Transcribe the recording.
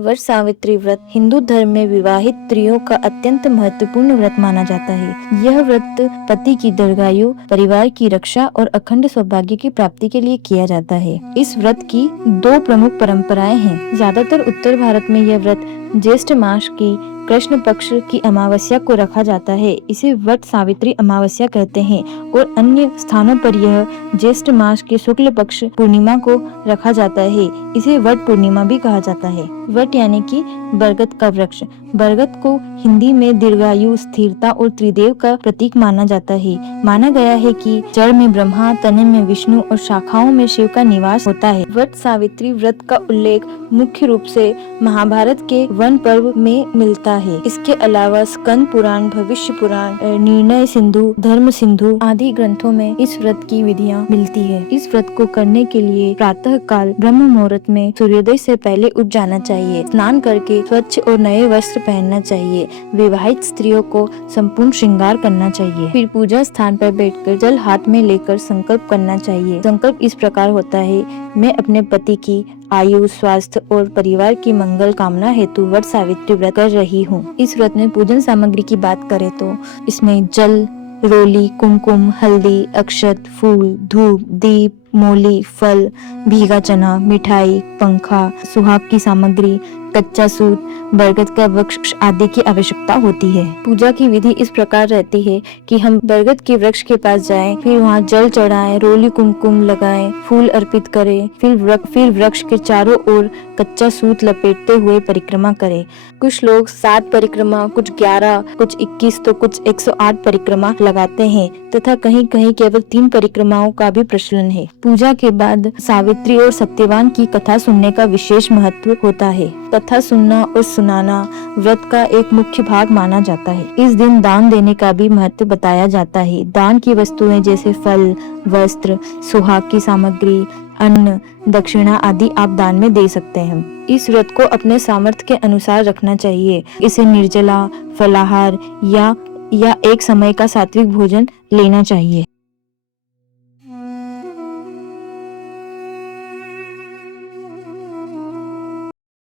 वट सावित्री व्रत हिंदू धर्म में विवाहित स्त्रियों का अत्यंत महत्वपूर्ण व्रत माना जाता है। यह व्रत पति की दीर्घायु, परिवार की रक्षा और अखंड सौभाग्य की प्राप्ति के लिए किया जाता है। इस व्रत की दो प्रमुख परंपराएं हैं। ज्यादातर उत्तर भारत में यह व्रत ज्येष्ठ मास की कृष्ण पक्ष की अमावस्या को रखा जाता है। इसे वट सावित्री अमावस्या कहते हैं और अन्य स्थानों पर यह ज्येष्ठ मास के शुक्ल पक्ष पूर्णिमा को रखा जाता है। इसे वट पूर्णिमा भी कहा जाता है। वट यानी कि बरगद का वृक्ष। बरगद को हिंदी में दीर्घायु, स्थिरता और त्रिदेव का प्रतीक माना जाता है। माना गया है कि जड़ में ब्रह्मा, तने में विष्णु और शाखाओं में शिव का निवास होता है। वट सावित्री व्रत का उल्लेख मुख्य रूप से महाभारत के वन पर्व में मिलता है। इसके अलावा स्कंद पुराण, भविष्य पुराण, निर्णय सिंधु, धर्म सिंधु आदि ग्रंथों में इस व्रत की विधियां मिलती है। इस व्रत को करने के लिए प्रातः काल ब्रह्म मुहूर्त में सूर्योदय से पहले उठ जाना चाहिए। स्नान करके स्वच्छ और नए वस्त्र पहनना चाहिए। विवाहित स्त्रियों को संपूर्ण श्रृंगार करना चाहिए। फिर पूजा स्थान पर बैठकर जल हाथ में लेकर संकल्प करना चाहिए। संकल्प इस प्रकार होता है: मैं अपने पति की आयु, स्वास्थ्य और परिवार की मंगल कामना हेतु वट सावित्री व्रत कर रही हूँ। इस व्रत में पूजन सामग्री की बात करें तो इसमें जल, रोली, कुमकुम, हल्दी, अक्षत, फूल, धूप, दीप, मूली, फल, भीगा चना, मिठाई, पंखा, सुहाग की सामग्री, कच्चा सूत, बरगद का वृक्ष आदि की आवश्यकता होती है। पूजा की विधि इस प्रकार रहती है कि हम बरगद के वृक्ष के पास जाएं, फिर वहां जल चढ़ाएं, रोली कुमकुम लगाएं, फूल अर्पित करें, फिर वृक्ष के चारों ओर कच्चा सूत लपेटते हुए परिक्रमा करें। कुछ लोग 7 परिक्रमा, कुछ 11, कुछ 21 तो कुछ 108 परिक्रमा लगाते हैं तथा कहीं कहीं केवल 3 परिक्रमाओं का भी प्रचलन है। पूजा के बाद सावित्री और सत्यवान की कथा सुनने का विशेष महत्व होता है। कथा सुनना और सुनाना व्रत का एक मुख्य भाग माना जाता है। इस दिन दान देने का भी महत्व बताया जाता है। दान की वस्तुएं जैसे फल, वस्त्र, सुहाग की सामग्री, अन्न, दक्षिणा आदि आप दान में दे सकते हैं। इस व्रत को अपने सामर्थ्य के अनुसार रखना चाहिए। इसे निर्जला, फलाहार या एक समय का सात्विक भोजन लेना चाहिए।